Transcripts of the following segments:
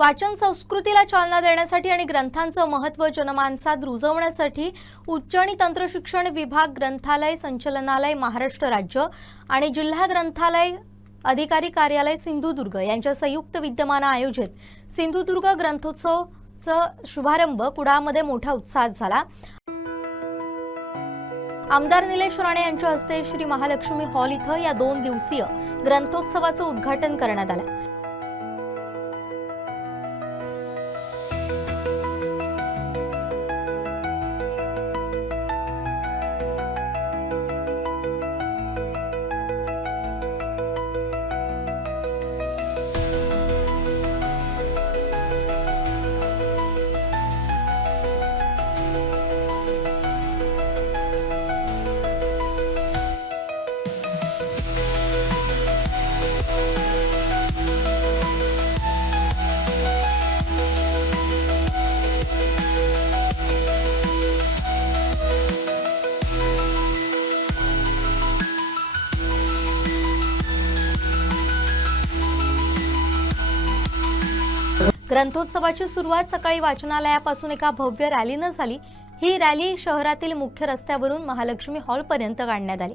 वाचन संस्कृतीला चालना देण्यासाठी आणि ग्रंथांचं महत्त्व जनमानसात रुजवण्यासाठी उच्च आणि तंत्र शिक्षण विभाग, ग्रंथालय संचालनालय महाराष्ट्र राज्य आणि जिल्हा ग्रंथालय अधिकारी कार्यालय सिंधुदुर्ग यांच्या संयुक्त विद्यमाने आयोजित सिंधुदुर्ग ग्रंथोत्सवचा शुभारंभ कुडाळमध्ये मोठ्या उत्साहात झाला। आमदार निलेश राणे यांच्या हस्ते श्री महालक्ष्मी हॉल इथं या 2 दिवसीय ग्रंथोत्सवाचं उद्घाटन करण्यात आलं। ग्रंथोत्सवाची सुरुवात सकाळी वाचनालयापासून एका भव्य रॅलीने झाली। ही रॅली शहरातील मुख्य रस्त्यावरून महालक्ष्मी हॉल पर्यंत काढण्यात आली।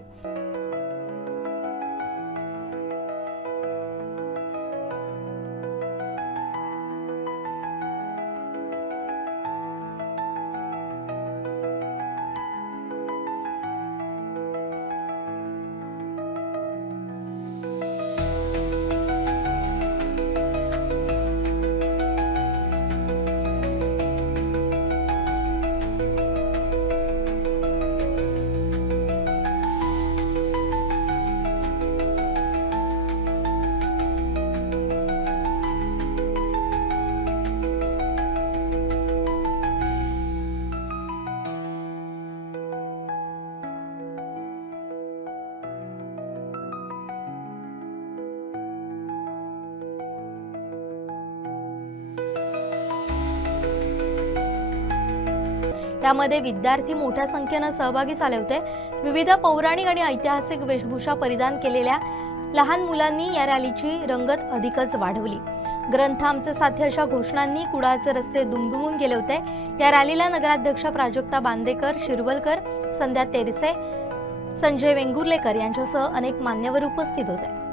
त्यामध्ये विद्यार्थी मोठ्या संख्येने सहभागी झाले होते। विविध पौराणिक आणि ऐतिहासिक वेशभूषा परिधान केलेल्या लहान मुलांनी या रॅलीची रंगत अधिकच वाढवली। ग्रंथ आमचे साथी अशा घोषणांनी कुडाळचे रस्ते दुमदुमून गेले होते। या रॅलीला नगराध्यक्षा प्राजक्ता बांदेकर, शिरवलकर, संध्या तेरसे, संजय वेंगुर्लेकर यांच्यासह अनेक मान्यवर उपस्थित होते।